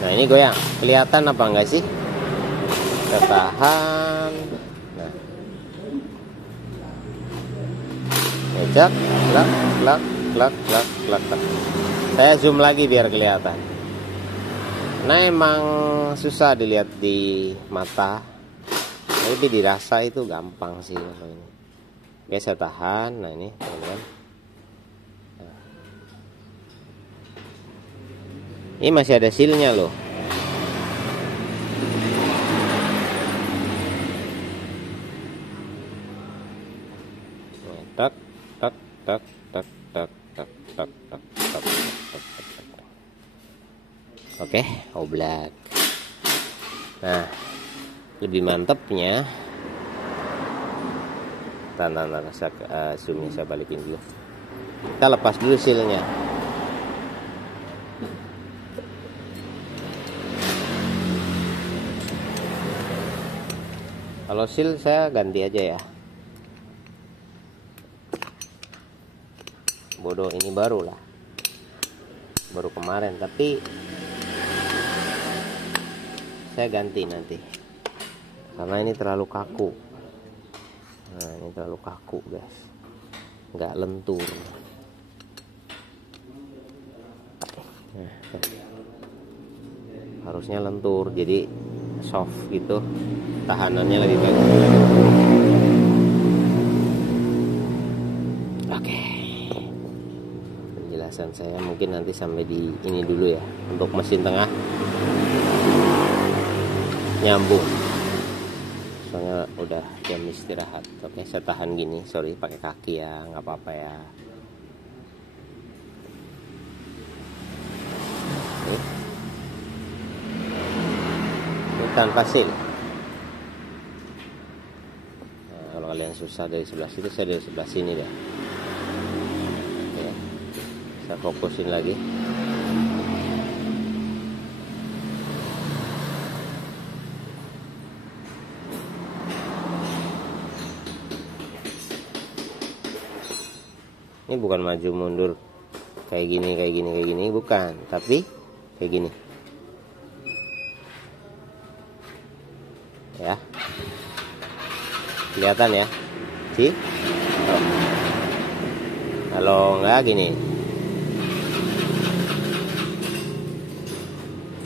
Nah, ini goyang. Kelihatan apa enggak sih? Kita tahan. Nah, ngejak, klak, klak, klak, klak, klak, klak. Saya zoom lagi biar kelihatan. Nah, emang susah dilihat di mata, tapi dirasa itu gampang sih kalau ini. Oke, saya tahan. Nah, ini teman-teman. Nah. Ini masih ada sealnya loh. Tak tak tak tak tak tak tak tak tak. Oke, oblak. Nah, lebih mantapnya, tangan saya zoomnya saya balikin dulu. Kita lepas dulu sealnya. Kalau seal saya ganti aja ya. Bodoh, ini baru lah, baru kemarin, tapi saya ganti nanti karena ini terlalu kaku. Nah, ini terlalu kaku guys, nggak lentur. Nah, harusnya lentur, jadi soft gitu, tahanannya lebih bagus. Oke. Saya mungkin nanti sampai di ini dulu ya, untuk mesin tengah nyambung, soalnya udah jam istirahat. Oke, saya tahan gini, sorry pakai kaki ya, nggak apa-apa ya. Ini tanpa seal. Nah, kalau kalian susah dari sebelah situ, saya dari sebelah sini deh. Saya fokusin lagi. Ini bukan maju mundur kayak gini, bukan, tapi kayak gini. Ya. Kelihatan ya? Sih? Oh. Kalau enggak gini.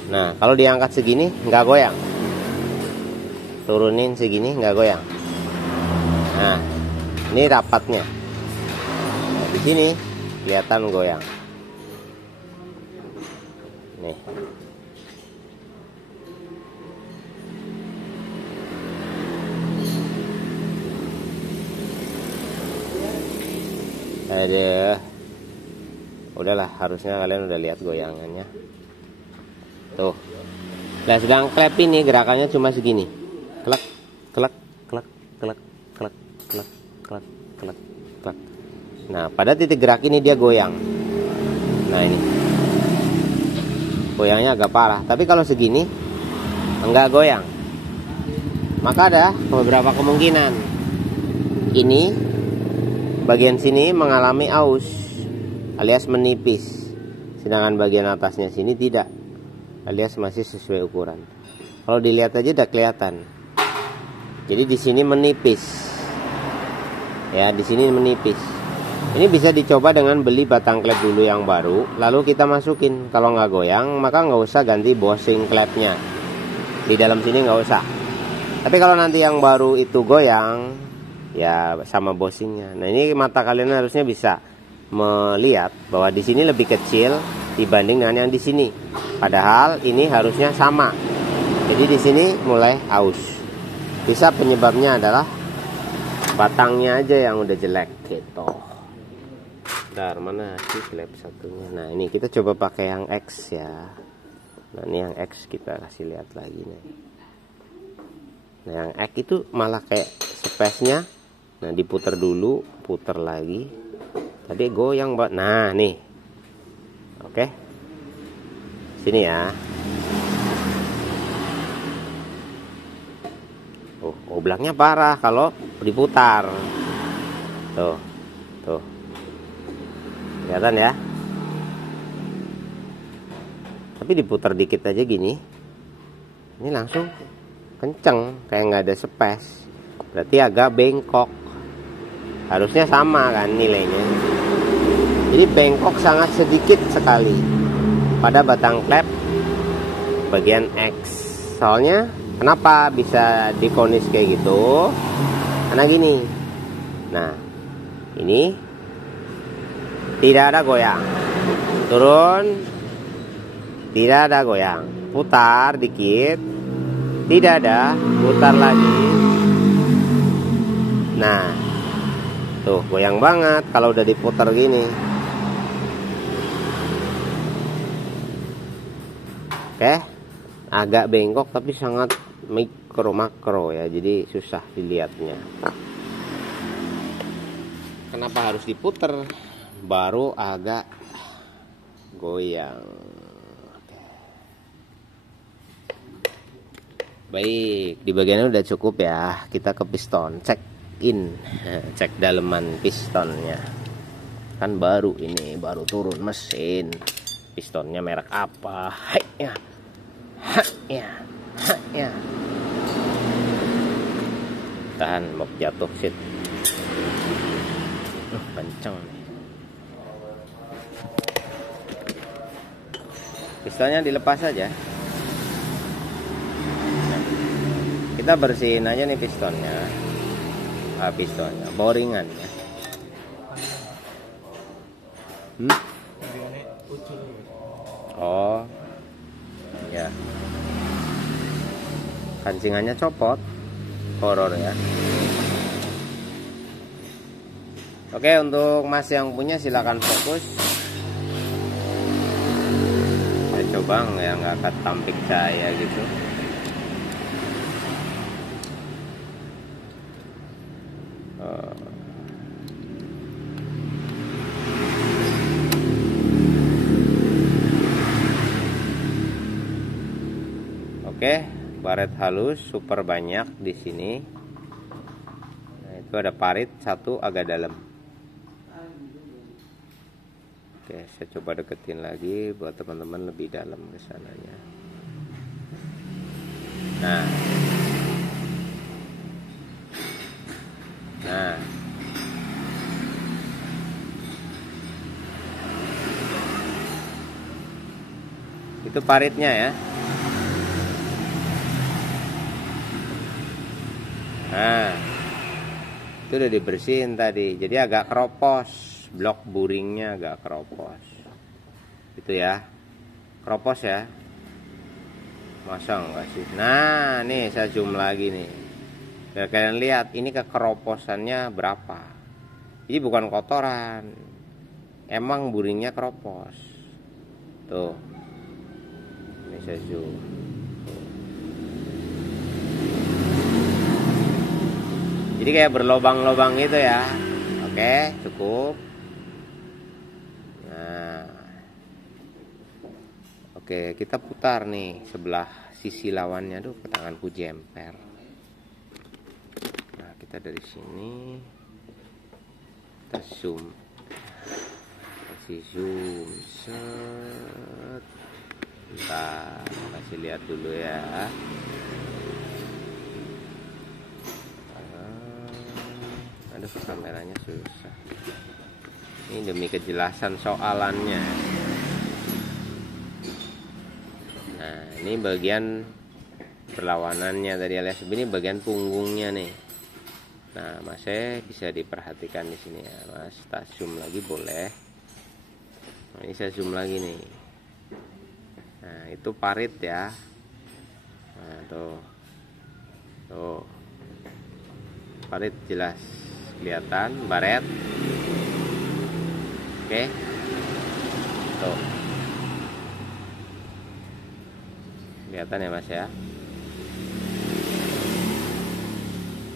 Nah, kalau diangkat segini nggak goyang, turunin segini nggak goyang. Nah, ini rapatnya. Nah, di sini kelihatan goyang. Nih. Aduh. Udahlah, harusnya kalian udah lihat goyangannya. Tuh. Nah, sedang klep ini gerakannya cuma segini. Klek, klek, klek, klek, klek, klek, klek, klek, klek. Nah, pada titik gerak ini dia goyang. Nah, ini. Goyangnya agak parah, tapi kalau segini enggak goyang. maka ada beberapa kemungkinan. Ini bagian sini mengalami aus alias menipis, sedangkan bagian atasnya sini tidak, alias masih sesuai ukuran. Kalau dilihat aja udah kelihatan. Jadi di sini menipis. Ya, di sini menipis. Ini bisa dicoba dengan beli batang klep dulu yang baru, lalu kita masukin. Kalau nggak goyang, maka nggak usah ganti bosing klepnya. Di dalam sini nggak usah. Tapi kalau nanti yang baru itu goyang, ya sama bosingnya. Nah, ini mata kalian harusnya bisa melihat bahwa di sini lebih kecil dibanding dengan yang di sini. Padahal ini harusnya sama. Jadi di sini mulai aus. Bisa penyebabnya adalah batangnya aja yang udah jelek gitu. Bentar, mana sih klep satunya? Nah, ini kita coba pakai yang X ya. Nah, ini yang X kita kasih lihat lagi nih. Nah, yang X itu malah kayak space-nya. Nah, diputar dulu, putar lagi. Tadi goyang, Mbak. Nah, nih. Oke. Sini ya. Oh, oblaknya parah kalau diputar. Tuh. Tuh. Kelihatan ya? Tapi diputar dikit aja gini. Ini langsung kenceng, kayak nggak ada space. Berarti agak bengkok. Harusnya sama kan nilainya. Jadi bengkok sangat sedikit sekali pada batang klep bagian X. Soalnya kenapa bisa divonis kayak gitu? Karena gini. Nah, ini tidak ada goyang. Turun, tidak ada goyang. Putar dikit, tidak ada. Putar lagi. Nah, tuh goyang banget kalau udah diputar gini. Oke, agak bengkok tapi sangat mikro makro ya, jadi susah dilihatnya. Kenapa harus diputar? Baru agak goyang. Baik, di bagiannya udah cukup ya. Kita ke piston, cek in, cek daleman pistonnya. Kan baru ini, baru turun mesin. Pistonnya merek apa? Haknya, haknya, haknya. Tahan, mau jatuh sit. Kenceng nih. Pistonnya dilepas aja. Nah, kita bersihin aja nih pistonnya. Pistonnya, boringannya. Oh, ya. Kancingannya copot, horor ya. Oke, untuk Mas yang punya silakan fokus. Saya coba nggak akan tampik cahaya gitu. Oke, baret halus super banyak di sini. Nah, itu ada parit satu agak dalam. Oke, saya coba deketin lagi buat teman-teman lebih dalam ke sananya. Nah. Nah. Itu paritnya ya. Nah, itu udah dibersihin tadi. Jadi agak keropos, blok buringnya agak keropos. Itu ya, keropos ya. Masa enggak sih? Nah, nih saya zoom lagi nih. Biar kalian lihat ini kekeroposannya berapa. Ini bukan kotoran, emang buringnya keropos. Tuh, ini saya zoom. Jadi kayak berlobang-lobang gitu ya. Oke, cukup. Nah, oke, kita putar nih sebelah sisi lawannya. Aduh, tanganku jemper. kita dari sini kita zoom, kasih zoom set. Bentar, kasih lihat dulu ya. Aduh, kameranya susah. Ini demi kejelasan soalannya. Nah, ini bagian perlawanannya tadi alias ini bagian punggungnya nih. Nah, Mas bisa diperhatikan di sini ya, Mas. Tak zoom lagi boleh. Nah, ini saya zoom lagi nih. Nah, itu parit ya. Nah, tuh parit jelas kelihatan, baret. Oke. Tuh. Kelihatan ya, Mas ya.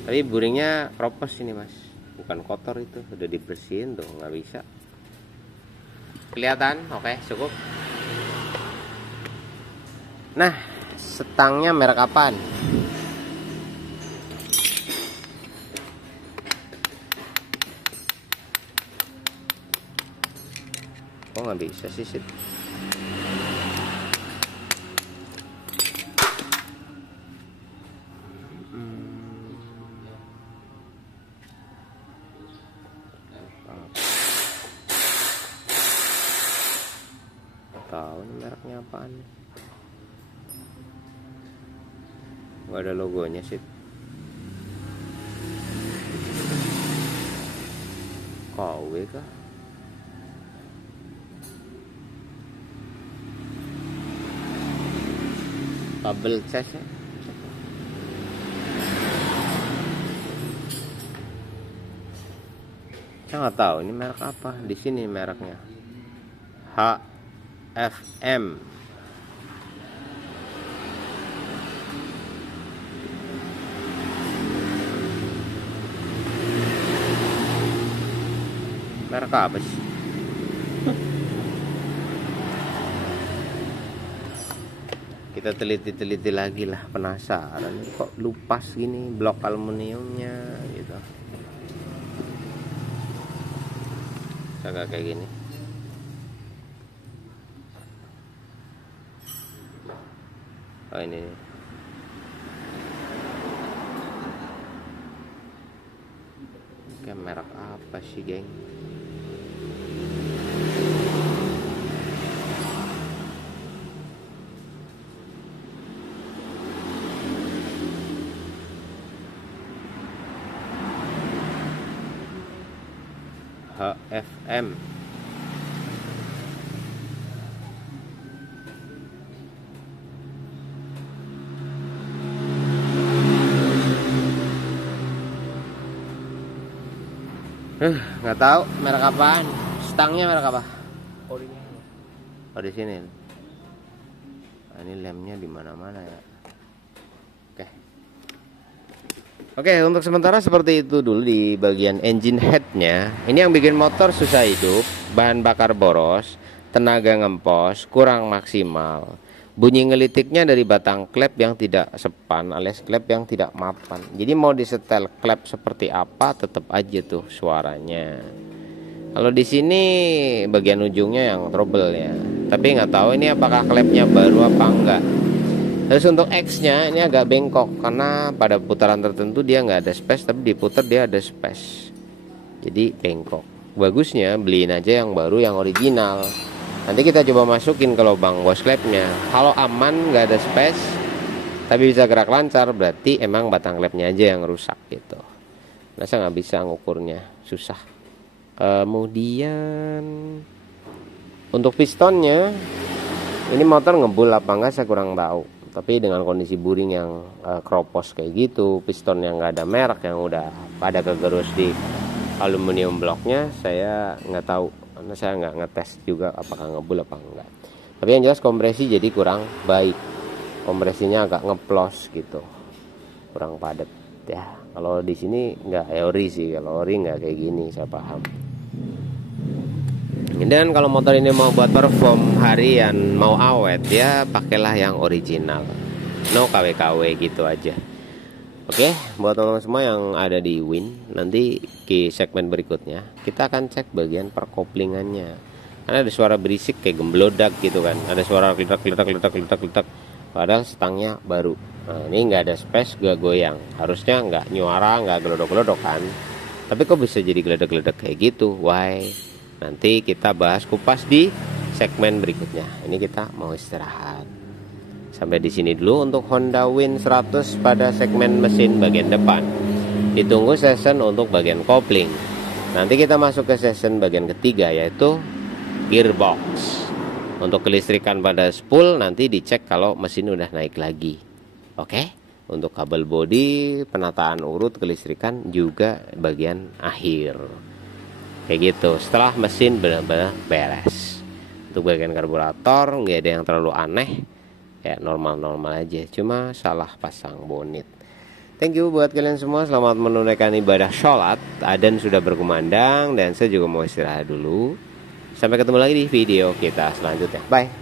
Tapi buringnya kropos ini, Mas. Bukan kotor itu, udah dibersihin tuh, nggak bisa. Kelihatan? Oke, cukup. Nah, setangnya merek apaan? Kok nggak bisa sih, Sid? Tahu nih mereknya apaan? Gak ada logonya sih. KW kah? Kabel cas ya? Saya nggak tahu ini merek apa. Di sini mereknya HFM. Merek apa sih? Kita teliti-teliti lagi lah, penasaran kok lupas gini blok aluminiumnya gitu. Agak kayak gini. Oh ini. Kayak merek apa sih, geng? HFM. Nggak tahu merek apaan. Stangnya merek apa? Oh, di sini. Nah, ini lemnya di mana-mana ya. Oke, untuk sementara seperti itu dulu di bagian engine headnya. Ini yang bikin motor susah hidup, bahan bakar boros, tenaga ngempos, kurang maksimal. Bunyi ngelitiknya dari batang klep yang tidak sepan alias klep yang tidak mapan. Jadi mau disetel klep seperti apa tetap aja tuh suaranya. Kalau di sini bagian ujungnya yang trouble ya. Tapi nggak tahu ini apakah klepnya baru apa enggak. Terus untuk X-nya ini agak bengkok karena pada putaran tertentu dia nggak ada space, tapi diputar dia ada space. Jadi bengkok. Bagusnya beliin aja yang baru, yang original. Nanti kita coba masukin ke lubang wash klepnya. Kalau aman nggak ada space, tapi bisa gerak lancar, berarti emang batang klepnya aja yang rusak gitu. Nah, saya nggak bisa ngukurnya, susah. Kemudian untuk pistonnya, ini motor ngebul apa enggak saya kurang tahu. Tapi dengan kondisi buring yang kropos kayak gitu, piston yang nggak ada merek, yang udah pada kegerus di aluminium bloknya, saya nggak tahu. Karena saya nggak ngetes juga apakah ngebul apa enggak. Tapi yang jelas kompresi jadi kurang baik. Kompresinya agak ngeplos gitu, kurang padat ya. Kalau di sini nggak ori sih, kalau ori nggak kayak gini, saya paham. Dan kalau motor ini mau buat perform harian, mau awet, ya pakailah yang original, no KW-KW gitu aja. Oke, buat teman-teman semua yang ada di Win, nanti di segmen berikutnya kita akan cek bagian perkoplingannya. Karena ada suara berisik kayak gemblodak gitu kan, ada suara ledak. Padahal stangnya baru. Nah, ini nggak ada space, gak goyang. Harusnya nggak nyuara, nggak gelodok-gelodok kan. Tapi kok bisa jadi geledak-geledak kayak gitu? Why? Nanti kita bahas kupas di segmen berikutnya. Ini kita mau istirahat. Sampai di sini dulu untuk Honda Win 100 pada segmen mesin bagian depan. Ditunggu session untuk bagian kopling. Nanti kita masuk ke session bagian ketiga, yaitu gearbox. Untuk kelistrikan pada spool nanti dicek kalau mesin udah naik lagi. Oke? Untuk kabel bodi, penataan urut kelistrikan juga bagian akhir. Kayak gitu. Setelah mesin benar-benar beres. Untuk bagian karburator nggak ada yang terlalu aneh. Ya normal-normal aja. Cuma salah pasang bonit. Thank you buat kalian semua. Selamat menunaikan ibadah sholat. Adzan sudah berkumandang dan saya juga mau istirahat dulu. Sampai ketemu lagi di video kita selanjutnya. Bye.